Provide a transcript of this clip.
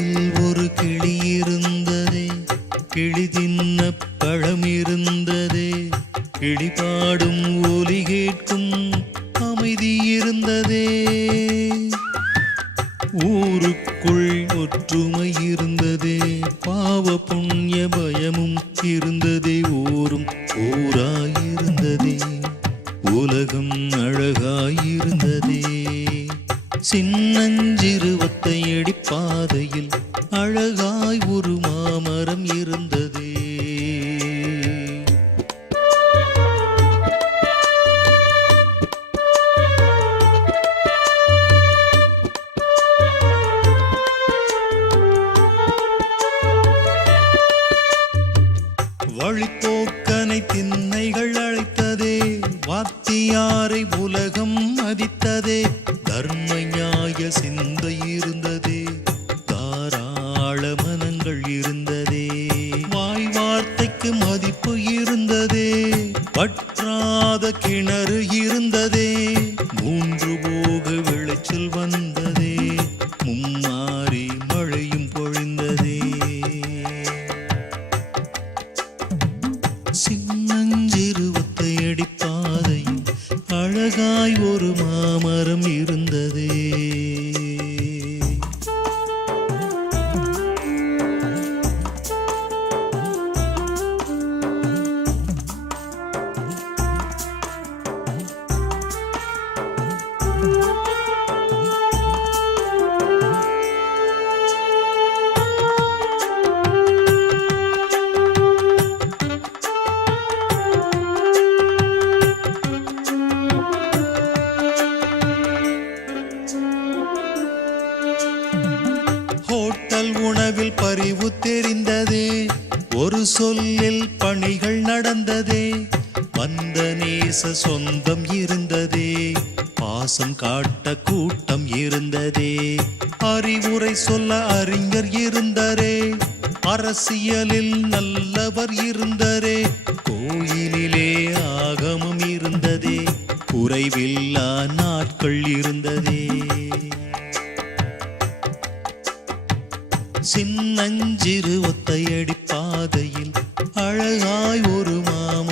கூட்டில் ஒரு கிளி இருந்ததே, கிளி தின்ன பழம் இருந்ததே, கிளி பாடும் ஒலி கேட்கும் அமைதி இருந்ததே. ஊருக்குள் ஒற்றுமை இருந்ததே, பாவ புண்ணிய பயமும் இருந்ததே, ஊரும் ஊராயிருந்ததே, உலகம் அழகாயிருந்ததே. சின்னஞ்சிறு ஒத்தையடி பாதையில் அழகாய் ஒரு மாமரம் இருந்ததே. வழிப்போக்கனை திண்ணைகள் அழைத்ததே, வாத்தியாரை உலகம் மதித்ததே, தர்ம நியாய சிந்தை இருந்ததே, தாராள மனங்கள் இருந்ததே, வாய் வார்த்தைக்கு மதிப்பு இருந்ததே, பற்றாத கிணறு இருந்ததே, மூன்று போக விளைச்சல் வந்ததே, மும்மாறி மழையும் பொழிந்ததே. சின்னஞ்சிறு ஒத்தையடி பாதையில் அழகாய் ஒரு மாமரம் இருந்ததே. ஹோட்டல் உணவில் பரிவு தெரிந்ததே, ஒரு சொல்லில் பணிகள் நடந்ததே, வந்த நேச சொந்தம் இருந்ததே, பாசம் காட்ட கூட்டம் இருந்ததே, அறிவுரை சொல்ல அறிஞர் இருந்தரே, அரசியலில் நல்லவர் இருந்தரே, கோயிலிலே ஆகமம் இருந்ததே, குறைவில்லா நாட்கள் இருந்ததே. சின்னஞ்சிறு ஒத்தையடி பாதையில் அழகாய் ஒரு மாமரம்